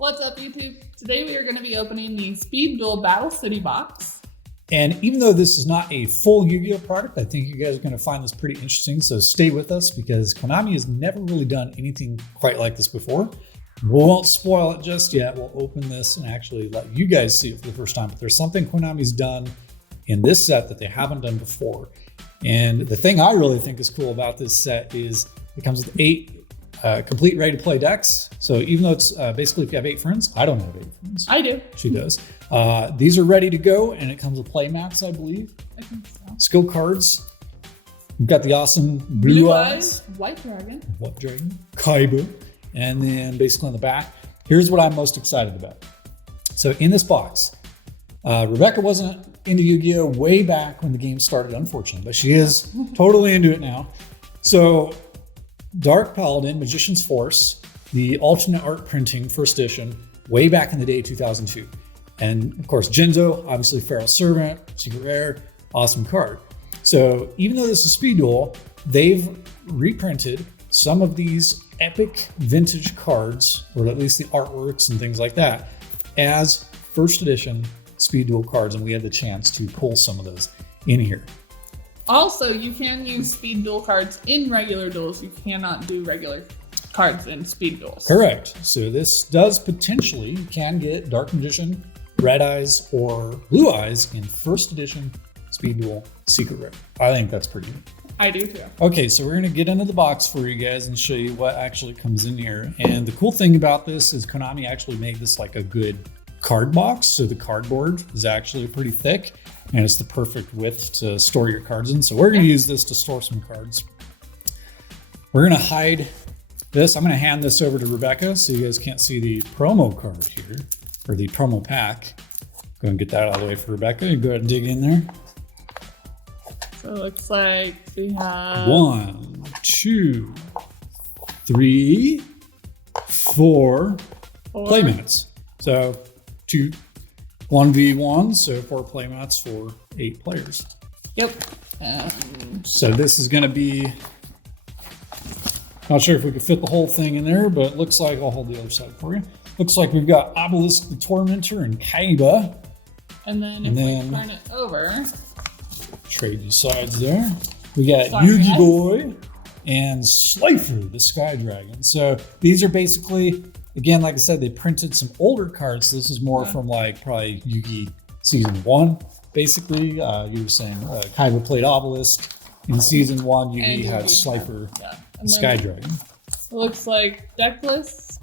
What's up, YouTube? Today we are going to be opening the Speed Duel Battle City box. And even though this is not a full Yu-Gi-Oh product, I think you guys are going to find this pretty interesting. So stay with us because Konami has never really done anything quite like this before. We won't spoil it just yet. We'll open this and actually let you guys see it for the first time. But there's something Konami's done in this set that they haven't done before. And the thing I really think is cool about this set is it comes with 8 complete ready-to-play decks. So even though it's basically if you have 8 friends, I don't have 8 friends. I do. She does. These are ready to go, and it comes with play mats, I believe. I think so. Skill cards. We've got the awesome Blue Eyes. White Dragon. White Dragon. Kaiba. And then basically on the back, here's what I'm most excited about. So in this box, Rebecca wasn't into Yu-Gi-Oh way back when the game started, unfortunately, but she is totally into it now. So Dark Paladin, Magician's Force, the alternate art printing, first edition, way back in the day, 2002. And of course, Jinzo, obviously Feral Servant, Secret Rare, awesome card. So even though this is Speed Duel, they've reprinted some of these epic vintage cards, or at least the artworks and things like that, as first edition Speed Duel cards. And we had the chance to pull some of those in here. Also, you can use Speed Duel cards in regular duels. You cannot do regular cards in Speed Duels. Correct. So this does potentially, you can get Dark Magician, Red Eyes, or Blue Eyes in first edition Speed Duel Secret Rare. I think that's pretty neat. I do too. Okay, so we're gonna get into the box for you guys and show you what actually comes in here. And the cool thing about this is Konami actually made this like a good card box. So the cardboard is actually pretty thick and it's the perfect width to store your cards in. So we're gonna use this to store some cards. We're gonna hide this. I'm gonna hand this over to Rebecca so you guys can't see the promo card here, or the promo pack. Go and get that out of the way for Rebecca. You go ahead and dig in there. So it looks like we have 1, 2, 3, 4 play minutes. So 1v1, so 4 play mats for 8 players. Yep. So this is going to be, not sure if we could fit the whole thing in there, but it looks like, I'll hold the other side for you. Looks like we've got Obelisk the Tormentor and Kaiba. And then if we turn it over, trade you sides there. We got Yugioh and Slifer the Sky Dragon. So these are basically, again, like I said, they printed some older cards. So this is more from like probably Yu-Gi Season 1. Basically, you were saying Kaiba played Obelisk. In Season 1, Yu-Gi had Slifer the Sky Dragon. It looks like deck lists.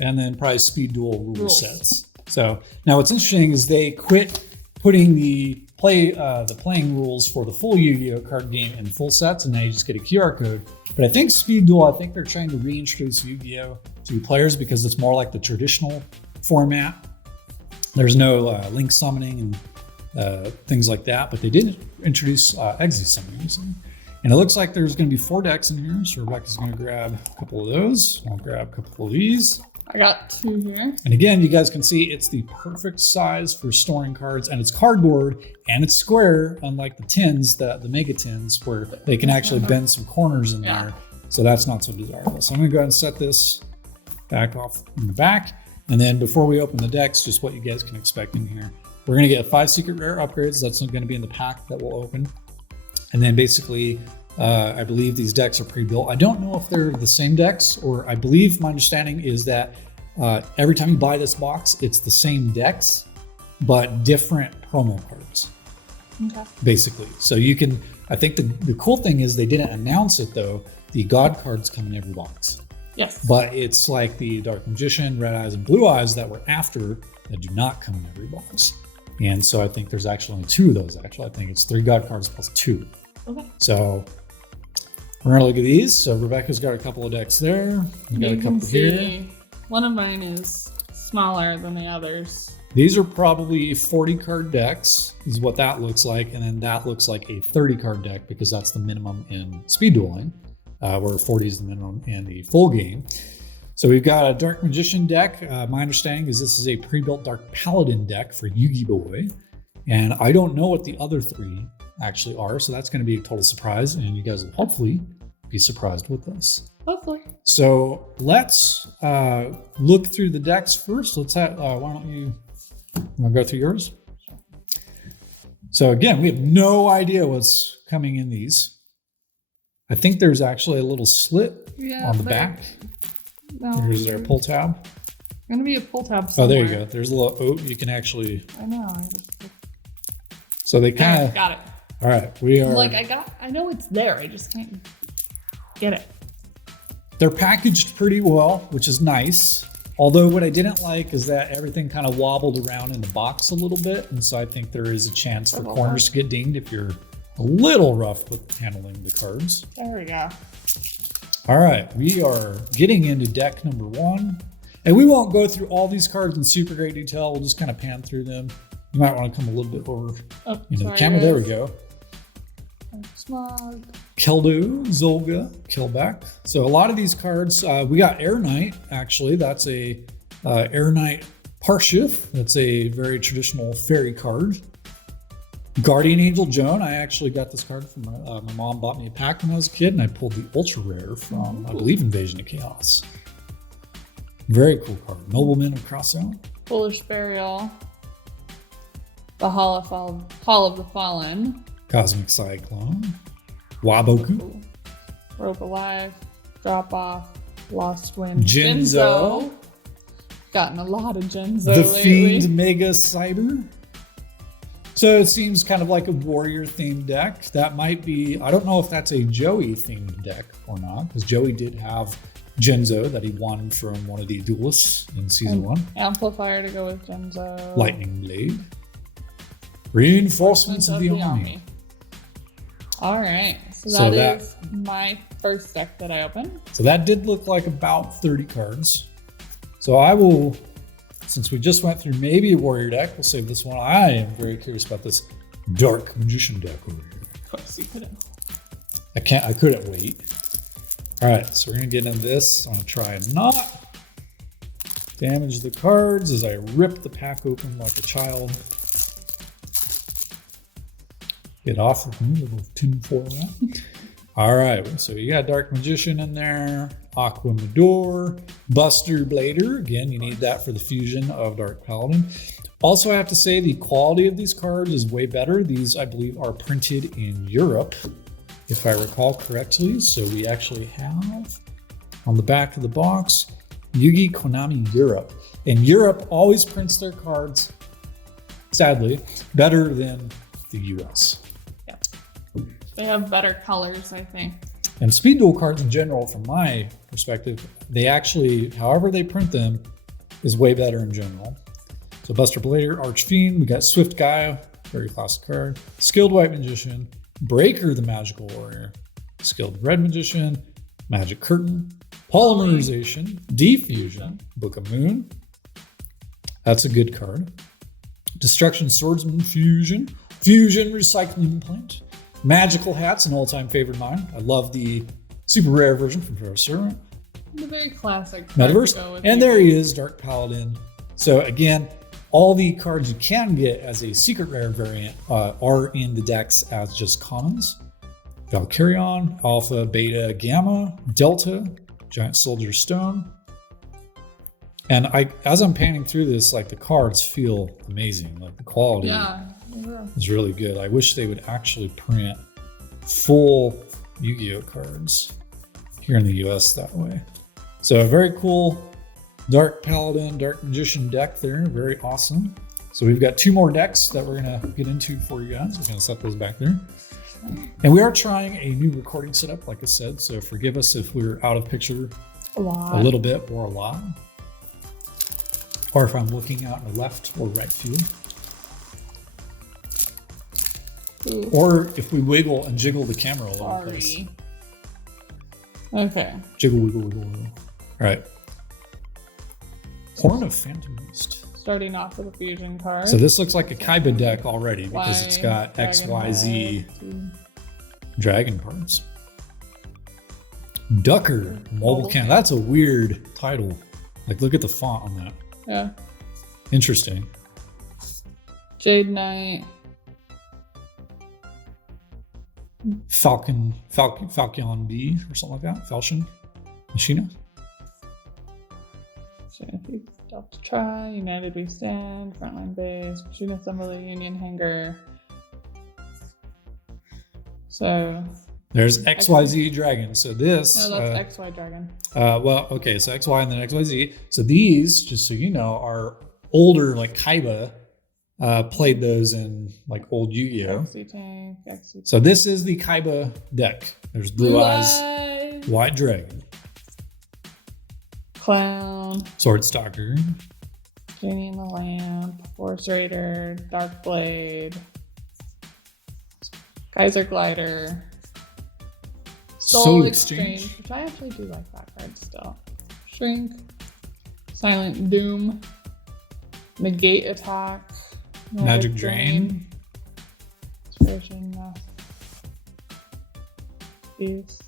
And then probably Speed Duel rule sets. So now what's interesting is they quit putting the playing rules for the full Yu-Gi-Oh card game in full sets, and now you just get a QR code. But I think Speed Duel, I think they're trying to reintroduce Yu-Gi-Oh to players because it's more like the traditional format. There's no link summoning and things like that, but they did introduce exit summoning. And it looks like there's going to be 4 decks in here, so Rebecca's going to grab a couple of those. I'll grab a couple of these. I got 2 here. And again, you guys can see it's the perfect size for storing cards, and it's cardboard and it's square, unlike the tins, the mega tins, where they can actually bend some corners in there. So that's not so desirable. So I'm gonna go ahead and set this back off in the back. And then before we open the decks, just what you guys can expect in here. We're gonna get 5 secret rare upgrades. That's gonna be in the pack that we'll open. And then basically, I believe these decks are pre-built. I don't know if they're the same decks, or I believe my understanding is that every time you buy this box, it's the same decks, but different promo cards. Okay. Basically. So you can, I think the cool thing is they didn't announce it though. The God cards come in every box. Yes. But it's like the Dark Magician, Red Eyes, and Blue Eyes that were after that do not come in every box. And so I think there's actually only 2 of those actually. I think it's 3 God cards plus 2. Okay. So we're gonna look at these. So Rebecca's got a couple of decks there. We got a couple here. One of mine is smaller than the others. These are probably 40 card decks is what that looks like. And then that looks like a 30 card deck because that's the minimum in Speed Dueling, where 40 is the minimum in the full game. So we've got a Dark Magician deck. My understanding is this is a pre-built Dark Paladin deck for Yugioh. And I don't know what the other 3 actually are. So that's going to be a total surprise. And you guys will hopefully be surprised with this. Hopefully. So let's look through the decks first. Let's have, why don't you want to go through yours? So again, we have no idea what's coming in these. I think there's actually a little slit on the back. No, Here's their pull tab. Going to be a pull tab somewhere. Oh, there you go. There's a little oat you can actually. I know. So they kind of. Got it. All right, we are. Like I know it's there. I just can't get it. They're packaged pretty well, which is nice. Although what I didn't like is that everything kind of wobbled around in the box a little bit. And so I think there is a chance for corners to get dinged if you're a little rough with handling the cards. There we go. All right, we are getting into deck number 1. And we won't go through all these cards in super great detail. We'll just kind of pan through them. You might want to come a little bit over the camera. There we go. Smog. Keldo, Zolga, Killback. So a lot of these cards, we got Air Knight, actually. That's a Air Knight Parshith. That's a very traditional fairy card. Guardian Angel Joan. I actually got this card from my mom bought me a pack when I was a kid, and I pulled the ultra rare from, I believe, Invasion of Chaos. Very cool card. Nobleman of Crossout. Foolish Burial. The Hall of the Fallen. Cosmic Cyclone. Waboku. Ooh. Rope Alive. Drop Off. Lost Wind. Jinzo. Gotten a lot of Jinzo The lately. Fiend Mega Cyber. So it seems kind of like a warrior themed deck. That might be, I don't know if that's a Joey themed deck or not, because Joey did have Jinzo that he won from one of the duelists in season 1. Amplifier to go with Jinzo. Lightning Blade. Reinforcements of the army. All right. So So that is my first deck that I opened. So that did look like about 30 cards. So I will, since we just went through maybe a warrior deck, we'll save this one. I am very curious about this Dark Magician deck over here. Of course you couldn't. I couldn't wait. All right, so we're gonna get into this. I'm gonna try and not damage the cards as I rip the pack open like a child. Get off of me, little tin foil that. All right, so you got Dark Magician in there, Aqua Mador, Buster Blader. Again, you need that for the fusion of Dark Paladin. Also, I have to say the quality of these cards is way better. These, I believe, are printed in Europe, if I recall correctly. So we actually have on the back of the box, Yugi Konami Europe. And Europe always prints their cards, sadly, better than the US. They have better colors, I think. And Speed Duel cards in general, from my perspective, they actually, however they print them, is way better in general. So Buster Blader, Archfiend, we got Swift Gaia, very classic card, Skilled White Magician, Breaker the Magical Warrior, Skilled Red Magician, Magic Curtain, Polymerization, Defusion, Book of Moon. That's a good card. Destruction Swordsman Fusion, Fusion Recycling Plant, Magical Hat's an all-time favorite of mine. I love the super rare version from Pharaoh's Servant. The very classic Metaverse. And there he is, Dark Paladin. So again, all the cards you can get as a secret rare variant are in the decks as just commons. Valkyrion, Alpha, Beta, Gamma, Delta, Giant Soldier Stone. And as I'm panning through this, like the cards feel amazing. Like the quality is really good. I wish they would actually print full Yu-Gi-Oh cards here in the US that way. So a very cool Dark Paladin, Dark Magician deck there. Very awesome. So we've got 2 more decks that we're going to get into for you guys. We're going to set those back there. And we are trying a new recording setup, like I said. So forgive us if we're out of picture a little bit or a lot. Or if I'm looking out in the left or right field. Ooh. Or if we wiggle and jiggle the camera a little bit. Okay. Jiggle, wiggle, wiggle, wiggle. All right. Horn of Phantom Beast. Starting off with a fusion card. So this looks like a Kaiba deck already because it's got XYZ Dragon cards. Ducker Mobile Cannon. That's a weird title. Like, look at the font on that. Yeah. Interesting. Jade Knight. Falcon B or something like that. Falchion. Machina. Delta Tri, United We Stand, Frontline Base, Machine Assembly, Union Hangar. So there's XYZ-Dragon. So this. No, that's XY-Dragon. Well, okay, so XY and then XYZ. So these, just so you know, are older, like Kaiba played those in like old Yu-Gi-Oh. So this is the Kaiba deck. There's Blue Eyes, White Dragon, Clown, Sword Stalker, Genie in the Lamp, Force Raider, Dark Blade, Kaiser Glider, Soul Exchange, which I actually do like that card still. Shrink, Silent Doom, Negate Attack, Magic Drain, Inspiration Beast,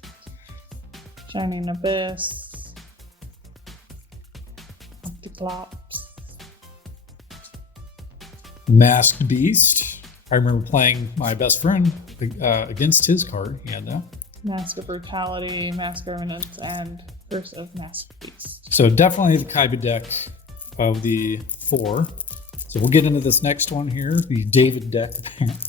Shining Abyss, Opticlops, Masked Beast. I remember playing my best friend against his card. He had that. Mask of Brutality, Mask of Remnants, and Curse of Masked Beast. So definitely the Kaiba deck of the 4. So we'll get into this next one here, the David deck. That's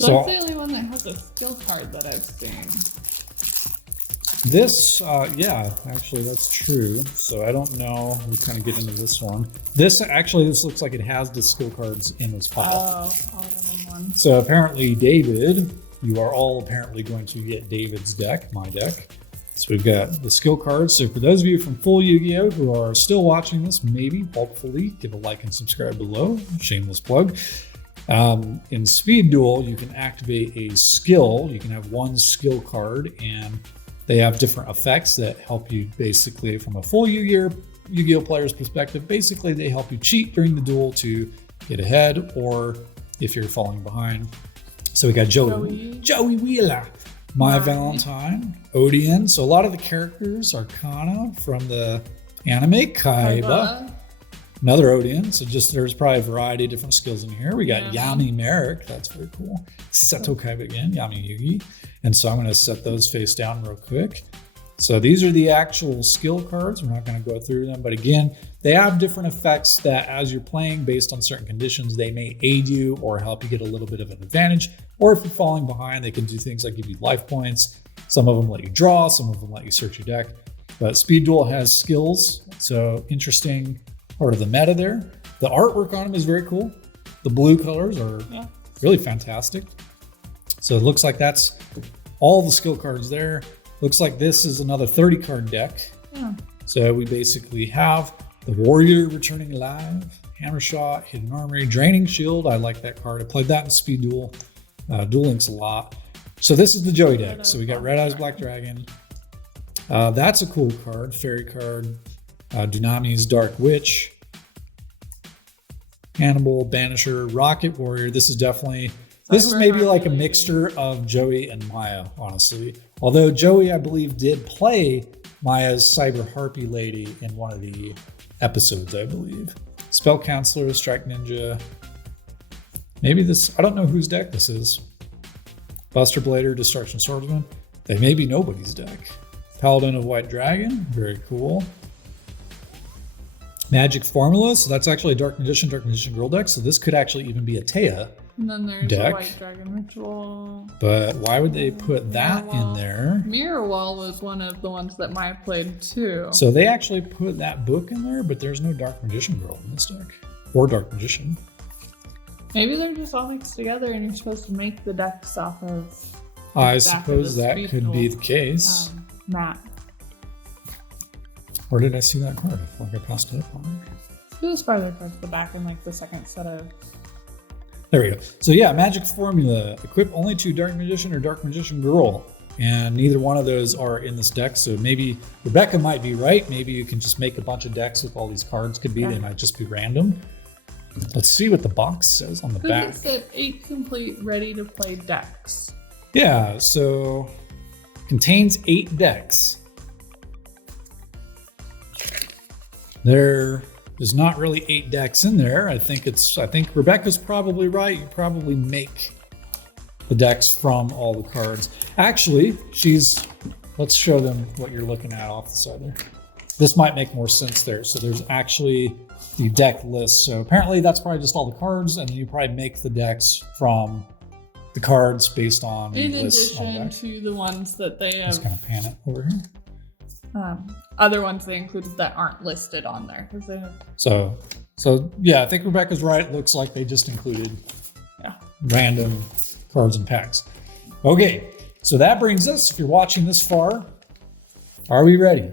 the only one that has a skill card that I've seen. This, yeah, actually that's true. So I don't know. We'll kind of get into this one. This looks like it has the skill cards in this pile. Oh, all of them in one. So apparently David, you are all apparently going to get David's deck, my deck. So we've got the skill cards. So for those of you from full Yu-Gi-Oh who are still watching this, maybe, hopefully, give a like and subscribe below. Shameless plug. In Speed Duel, you can activate a skill. You can have one skill card, and they have different effects that help you basically from a full Yu-Gi-Oh player's perspective. Basically, they help you cheat during the duel to get ahead, or if you're falling behind. So we got Joey Wheeler. My Valentine, Odeon. So a lot of the characters are Kana from the anime, Kaiba. Another Odeon. So just there's probably a variety of different skills in here. We got Yami Merrick. That's very cool. Seto Kaiba again, Yami Yugi. And so I'm going to set those face down real quick. So these are the actual skill cards. We're not going to go through them. But again, they have different effects that as you're playing based on certain conditions, they may aid you or help you get a little bit of an advantage. Or if you're falling behind, they can do things like give you life points. Some of them let you draw, some of them let you search your deck. But Speed Duel has skills, so interesting part of the meta there. The artwork on them is very cool. The blue colors are really fantastic. So it looks like that's all the skill cards there. Looks like this is another 30 card deck. Yeah. So we basically have the Warrior returning alive, Hammer Shot, Hidden Armory, Draining Shield. I like that card. I played that in Speed Duel. Duel Links a lot. So this is the Joey deck. So we got Red Eyes Black Dragon. That's a cool card. Fairy card. Dunami's Dark Witch. Hannibal, Banisher, Rocket Warrior. This is definitely... This is maybe like a mixture of Joey and Maya, honestly. Although Joey, I believe, did play Maya's Cyber Harpy Lady in one of the episodes, I believe. Spell Counselor, Strike Ninja. Maybe this, I don't know whose deck this is. Buster Blader, Destruction Swordsman. They may be nobody's deck. Paladin of White Dragon, very cool. Magic Formula, so that's actually a Dark Magician Girl deck. So this could actually even be a Taya. And then there's deck. a White Dragon Ritual. But why would they put that in there? Mirror Wall was one of the ones that Maya played too. So they actually put that book in there, but there's no Dark Magician Girl in this deck. Or Dark Magician. Maybe they're just all mixed together and you're supposed to make the decks off of... I suppose that could be the case. Matt. Where did I see that card? I feel like I passed it up on it. It was farther towards the back in like the second set of... There we go. So yeah, Magic Formula. Equip only to Dark Magician or Dark Magician Girl. And neither one of those are in this deck. So maybe Rebecca might be right. Maybe you can just make a bunch of decks with all these cards. Could be. They might just be random. Let's see what the box says on the back. It said 8 complete ready to play decks. Yeah, so contains 8 decks. They're there's not really 8 decks in there. I think Rebecca's probably right. You probably make the decks from all the cards. Actually, let's show them what you're looking at off the side there. This might make more sense there. So there's actually the deck list. So apparently that's probably just all the cards, and then you probably make the decks from the cards based on the lists on the deck. In addition to the ones that they have. Just kind of pan it over here. Other ones they included that aren't listed on there. They have... So yeah, I think Rebecca's right. It looks like they just included random cards and packs. Okay, so that brings us, if you're watching this far, are we ready?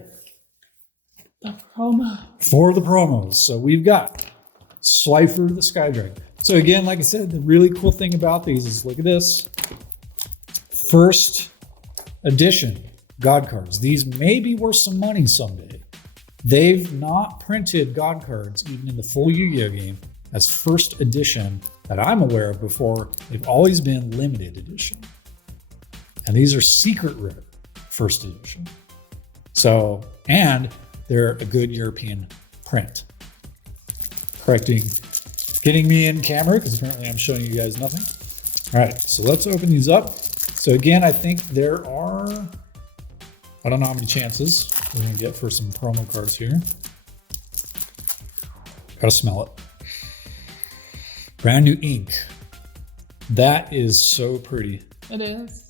The promo. For the promos. So we've got Slifer the Sky Dragon. So again, like I said, the really cool thing about these is, look at this. First edition God cards. These may be worth some money someday. They've not printed God cards, even in the full Yu-Gi-Oh game, as first edition that I'm aware of before. They've always been limited edition. And these are secret rare first edition. So, and they're a good European print. Getting me in camera, because apparently I'm showing you guys nothing. All right, so let's open these up. So again, I think there are, I don't know how many chances we're gonna get for some promo cards here. Gotta smell it. Brand new ink. That is so pretty. It is.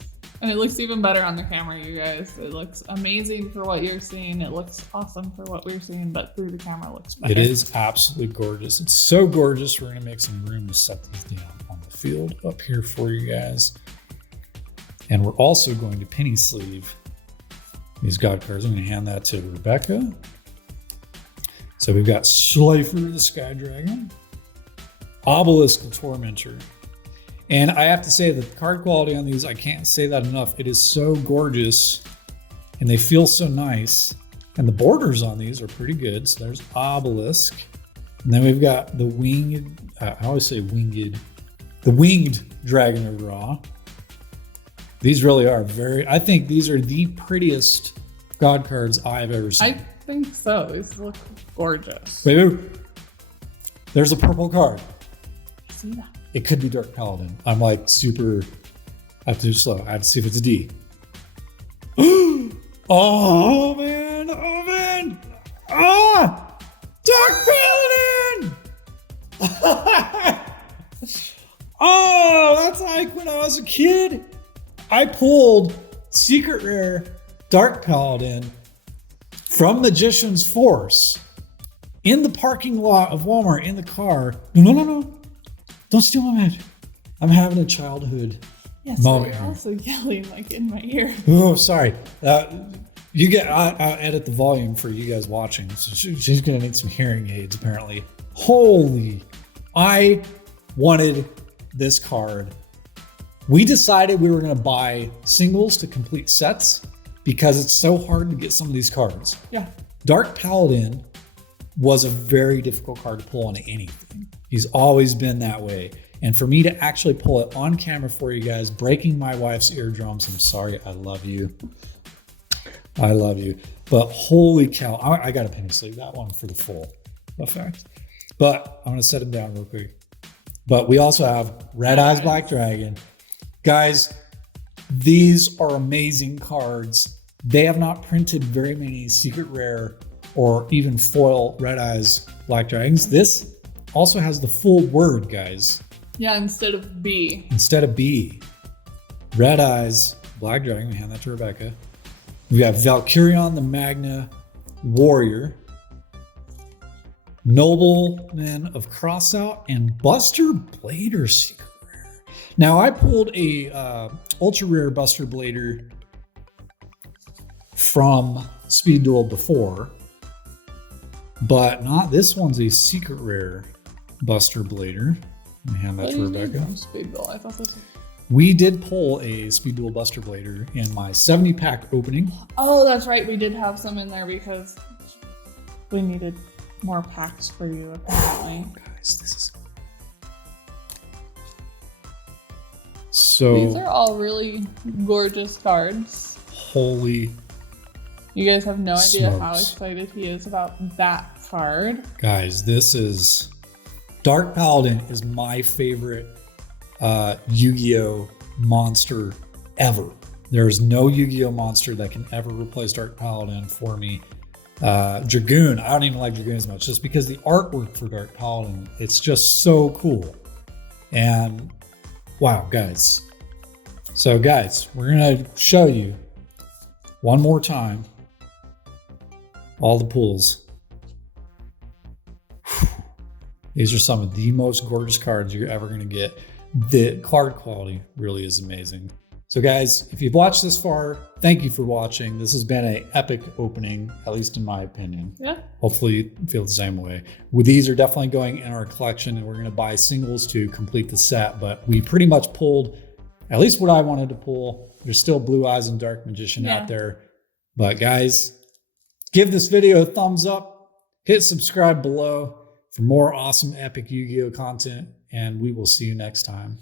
And it looks even better on the camera, you guys. It looks amazing for what you're seeing. It looks awesome for what we're seeing, but through the camera it looks better. It is absolutely gorgeous. It's so gorgeous. We're gonna make some room to set these down on the field up here for you guys. And we're also going to penny sleeve these God cards. I'm gonna hand that to Rebecca. So we've got Slifer the Sky Dragon, Obelisk the Tormentor. And I have to say that the card quality on these, I can't say that enough. It is so gorgeous and they feel so nice. And the borders on these are pretty good. So there's Obelisk. And then we've got the winged, I always say winged, the winged Dragon of Ra. These really are I think these are the prettiest God cards I've ever seen. I think so. These look gorgeous. Wait. There's a purple card. I see that. It could be Dark Paladin. I'm like super, I have to do slow. I have to see if it's a D. Oh man. Ah! Dark Paladin! Oh, that's like when I was a kid. I pulled secret rare Dark Paladin from Magician's Force in the parking lot of Walmart in the car. No. Don't steal my magic. I'm having a childhood moment. You're also yelling like in my ear. Oh, sorry. I'll edit the volume for you guys watching. So she's gonna need some hearing aids apparently. I wanted this card. We decided we were gonna buy singles to complete sets because it's so hard to get some of these cards. Yeah. Dark Paladin was a very difficult card to pull on anything. He's always been that way. And for me to actually pull it on camera for you guys, breaking my wife's eardrums, I'm sorry, I love you. But holy cow, I got to penny sleeve that one for the full effect. But I'm going to set him down real quick. But we also have Red Eyes Black Dragon. Guys, these are amazing cards. They have not printed very many secret rare or even foil Red Eyes Black Dragons. This also has the full word, guys. Yeah, instead of B. Red Eyes Black Dragon. We hand that to Rebecca. We have Valkyrion the Magna Warrior, Nobleman of Crossout, and Buster Blader secret rare. Now I pulled a ultra rare Buster Blader from Speed Duel before, but not this one's a secret rare Buster Blader. Let me hand that to Rebecca. Speed Duel. I thought this was... We did pull a Speed Duel Buster Blader in my 70-pack opening. Oh, that's right. We did have some in there because we needed more packs for you, apparently. Guys, this is... So... These are all really gorgeous cards. Holy You guys have no idea how Smokes. excited he is about that card. Guys, this is Dark Paladin is my favorite Yu-Gi-Oh monster ever. There's no Yu-Gi-Oh monster that can ever replace Dark Paladin for me. Dragoon, I don't even like Dragoon as much, just because the artwork for Dark Paladin, it's just so cool. And wow, guys. So guys, we're gonna show you one more time all the pulls. These are some of the most gorgeous cards you're ever gonna get. The card quality really is amazing. So guys, if you've watched this far, thank you for watching. This has been an epic opening, at least in my opinion. Yeah. Hopefully you feel the same way. Well, these are definitely going in our collection, and we're going to buy singles to complete the set, but we pretty much pulled at least what I wanted to pull. There's still Blue Eyes and Dark Magician out there. But guys, give this video a thumbs up, hit subscribe below for more awesome epic Yu-Gi-Oh content, and we will see you next time.